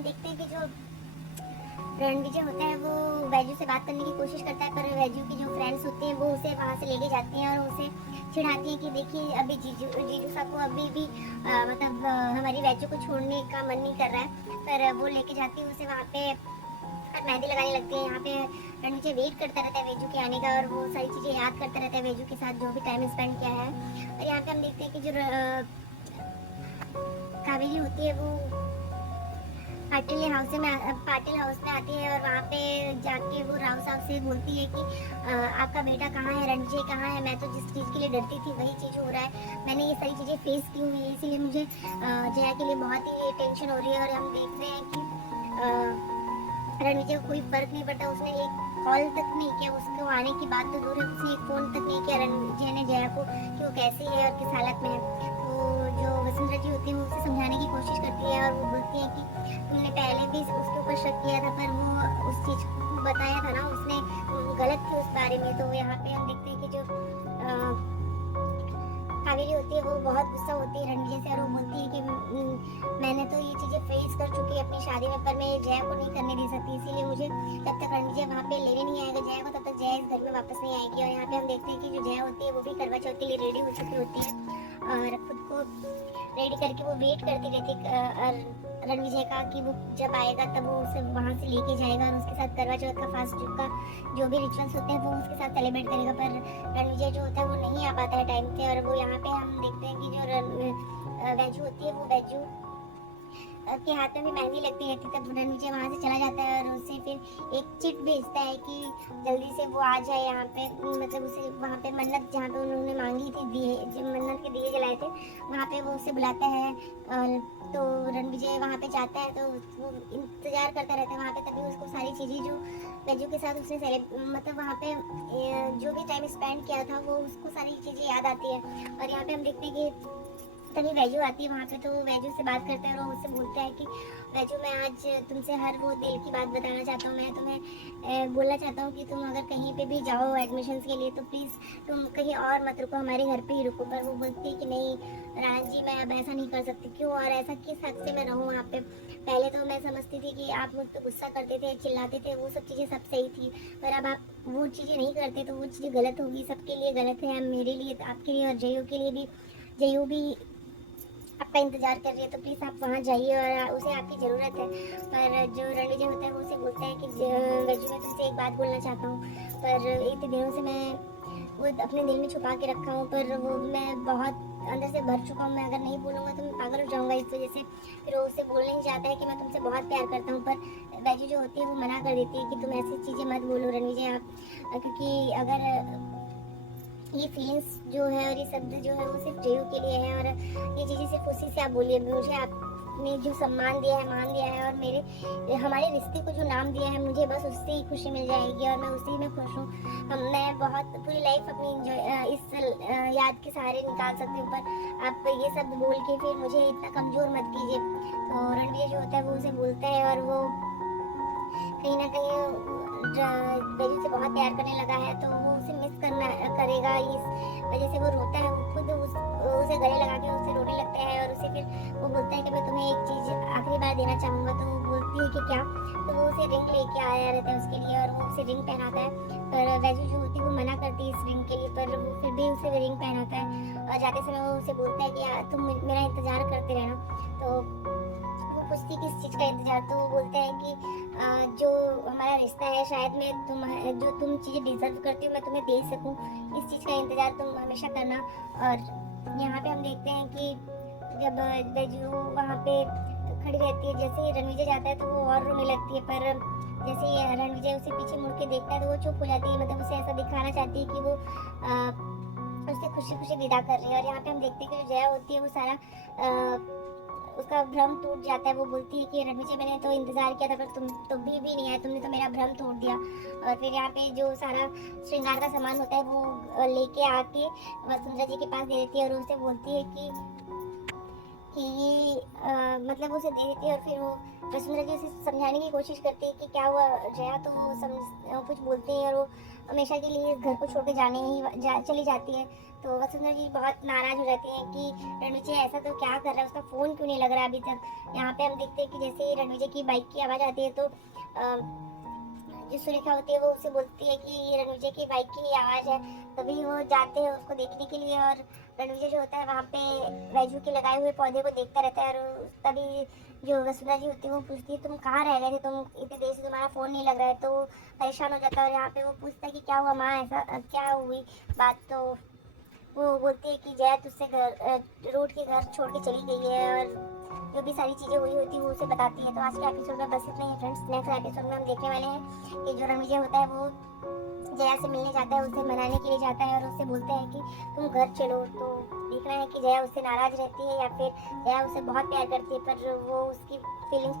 हम देखते हैं कि जो रणविजय होता है वो वैजू से बात करने की कोशिश करता है, पर वैजू की जो फ्रेंड्स होती हैं वो उसे वहाँ से लेके जाती हैं और उसे चिढ़ाती हैं कि देखिए अभी जीजू जीजू साहब को अभी भी हमारी वैजू को छोड़ने का मन नहीं कर रहा है। पर वो लेके जाती है उसे वहाँ पे और मेहंदी लगाने लगती है। यहाँ पे रणविजय वेट करता रहता है वैजू के आने का और वो सारी चीज़ें याद करता रहता है वैजू के साथ जो भी टाइम स्पेंड किया है। और यहाँ पे हम देखते हैं कि जो कावेरी होती है वो पाटिल हाउस में आती है और वहाँ पे जाके वो राव साहब से बोलती है कि आपका बेटा कहाँ है, रणविजय कहाँ है, मैं तो जिस चीज़ के लिए डरती थी वही चीज़ हो रहा है, मैंने ये सारी चीज़ें फेस की हुई है, इसीलिए मुझे जया के लिए बहुत ही टेंशन हो रही है। और हम देख रहे हैं कि रणविजय को कोई फर्क नहीं पड़ता, उसने एक कॉल तक नहीं किया, उसको आने की बात तो दूर है, उसने एक फोन तक नहीं किया रणविजय ने जया को कि वो कैसी है और किस हालत में है। तो जो वसुंधरा जी होती है वो उसे समझाने की कोशिश करती है और वो बोलती है कि तुमने पहले भी उसके ऊपर शक किया था पर वो उस चीज को बताया था ना, उसने गलत थी उस बारे में। तो यहाँ पे हम देखते हैं कि जो कावेरी होती है वो बहुत गुस्सा होती है रणविजय से और वो बोलती है कि मैंने तो ये चीज़ें फेस कर चुकी है अपनी शादी में, पर मैं जया को नहीं करने दे सकती, इसीलिए मुझे जब तक रणविजय वहाँ पे लेने नहीं आएगा जया को तब तक जया इस घर में वापस नहीं आएगी। और यहाँ पे हम देखते हैं कि जो जया होती है वो भी करवा चौथ के लिए रेडी हो चुकी होती है और खुद को रेडी करके वो वेट करती रहती है रणविजय का कि वो जब आएगा तब वो उसे वहाँ से लेके जाएगा और उसके साथ करवा चौथ का फास्ट का जो भी रिचुअल्स होते हैं वो उसके साथ सेलिब्रेट करेगा। पर रणविजय जो होता है वो नहीं आ पाता है टाइम पे और वो यहाँ पे हम देखते हैं कि जो वैजू होती है वो वैजू के हाथ में भी मेहंदी लगती रहती, तब रणविजय वहाँ से चला जाता है और उसे फिर एक चिट भेजता है कि जल्दी से वो आ जाए यहाँ पे, मतलब उसे वहाँ पे मन्नत जहाँ पे उन्होंने मांगी थी दिए, जो मन्नत के दिए जलाए थे वहाँ पे वो उसे बुलाता है। और तो रणविजय वहाँ पे जाता है तो वो इंतजार करता रहता है वहाँ पे, तभी उसको सारी चीज़ें जो वैजू के साथ उसने मतलब वहाँ पे जो भी टाइम स्पेंड किया था वो उसको सारी चीज़ें याद आती है। और यहाँ पे हम देखते हैं कि तभी वैजू आती है वहाँ पे, तो वो वैजू से बात करता है और वो उससे बोलता है कि वैजू मैं आज तुमसे हर वो दिल की बात बताना चाहता हूँ, मैं तुम्हें बोलना चाहता हूँ कि तुम अगर कहीं पे भी जाओ एडमिशन्स के लिए तो प्लीज़ तुम कहीं और मत रुको, हमारे घर पे ही रुको। पर वो बोलती है कि नहीं राज जी मैं अब ऐसा नहीं कर सकती, क्यों और ऐसा किस हद से मैं रहूँ वहाँ पे, पहले तो मैं समझती थी कि आप मुझ पर गुस्सा करते थे चिल्लाते थे वो सब चीज़ें सब सही थी, पर अब आप वो चीज़ें नहीं करते तो वो चीज़ें गलत होगी, सबके लिए गलत है, मेरे लिए आपके लिए और जयू के लिए भी, जयू भी आपका इंतजार कर रही है तो प्लीज़ आप वहाँ जाइए और उसे आपकी ज़रूरत है। पर जो रणविजय होता है वो उसे बोलता है कि वैजू मैं तुमसे एक बात बोलना चाहता हूँ, पर इतने दिनों से मैं वो अपने दिल में छुपा के रखा हूँ, पर वो मैं बहुत अंदर से भर चुका हूँ, मैं अगर नहीं बोलूँगा तो मैं पागल हो जाऊँगा इस वजह से। फिर वो उससे बोलना ही चाहता है कि मैं तुमसे बहुत प्यार करता हूँ, पर वैजू जो होती है वो मना कर देती है कि तुम ऐसी चीज़ें मत बोलो रणविजय आप, क्योंकि अगर ये फीलिंग्स जो है और ये शब्द जो है वो सिर्फ जयू के लिए है और ये चीज़ें सिर्फ उसी से आप बोलिए, मुझे आपने जो सम्मान दिया है मान दिया है और मेरे हमारे रिश्ते को जो नाम दिया है मुझे बस उससे ही खुशी मिल जाएगी और मैं उसी में खुश हूँ। मैं बहुत पूरी लाइफ अपनी इस याद के सहारे निकाल सकती हूँ, पर आप ये सब बोल के फिर मुझे इतना कमज़ोर मत कीजिए। तो रणवीर जो होता है वो उसे बोलता है और वो कहीं ना कहीं बेबी से बहुत प्यार करने लगा है तो वो उसे मिस करना करेगा, इस वजह से वो रोता है, वो खुद उसे गले लगा के उसे रोने लगता है और उसे फिर वो बोलता है कि मैं तुम्हें एक चीज़ आखिरी बार देना चाहूँगा। तो वो बोलती है कि क्या, तो वो उसे रिंग लेके आया रहता है उसके लिए और वो उसे रिंग पहनाता है, पर वैजू जो होती है वो मना करती है इस रिंग के लिए, पर वो फिर भी उसे रिंग पहनाता है और जाते समय वो उसे बोलता है कि तुम मेरा इंतज़ार करते रहना। तो वो पूछती किस चीज़ का इंतज़ार, तो वो बोलते हैं कि जो हमारा रिश्ता है शायद मैं जो तुम चीज़ें डिजर्व करती हो मैं तुम्हें दे सकूं, इस चीज़ का इंतज़ार तुम हमेशा करना। और यहाँ पे हम देखते हैं कि जब बैजू वहाँ पे खड़ी रहती है, जैसे ही रणविजय जाता है तो वो और रोने लगती है, पर जैसे ही रणविजय उसे पीछे मुड़ के देखता है तो वो चुप हो जाती है, मतलब उसे ऐसा दिखाना चाहती है कि वो उससे खुशी खुशी विदा कर रही है। और यहाँ पे हम देखते हैं कि जो जया होती है वो सारा उसका भ्रम टूट जाता है, वो बोलती है कि रणविजय मैंने तो इंतजार किया था पर तुम तो भी नहीं आए, तुमने तो मेरा भ्रम तोड़ दिया। और फिर यहाँ पे जो सारा श्रृंगार का सामान होता है वो लेके आके वसुंधरा जी के पास दे देती है और उसे बोलती है कि कि ये मतलब उसे दे देती है और फिर वो वसुंधरा जी उसे समझाने की कोशिश करती है कि क्या हुआ जया, तो वो कुछ बोलते हैं और वो हमेशा के लिए इस घर को छोड़ के चली जाती है। तो वसुंधरा जी बहुत नाराज हो जाती हैं कि रणविजय ऐसा तो क्या कर रहा है, उसका फ़ोन क्यों नहीं लग रहा अभी तक। यहाँ पे हम देखते हैं कि जैसे ही रणविजय की बाइक की आवाज़ आती है तो जो सुलेखा होती है वो उसे बोलती है कि ये रणविजय की बाइक की आवाज़ है। तभी वो जाते हैं उसको देखने के लिए और रणविजय जो होता है वहाँ पे वैजू के लगाए हुए पौधे को देखता रहता है। और तभी जो वसुंधरा जी होती है वो पूछती है तुम कहाँ रह गए थे, तुम इतने देर से तुम्हारा फ़ोन नहीं लग रहा है। तो वो परेशान हो जाता है और यहाँ पे वो पूछता है कि क्या हुआ माँ, ऐसा क्या हुई बात। तो वो बोलती है कि जया तुझसे रोड के घर छोड़ के चली गई है और जो भी सारी चीज़ें हुई होती है वो उसे बताती है। तो आज के एपिसोड में बस इतना ही फ्रेंड्स। नेक्स्ट एपिसोड में हम देखने वाले हैं कि जो रणविजय होता है वो जया से मिलने जाता है, उसे मनाने के लिए जाता है और उससे बोलता है कि तुम घर चलो। तो देखना है कि जया उससे नाराज़ रहती है या फिर जया उसे बहुत प्यार करती है, पर वो उसकी फीलिंग्स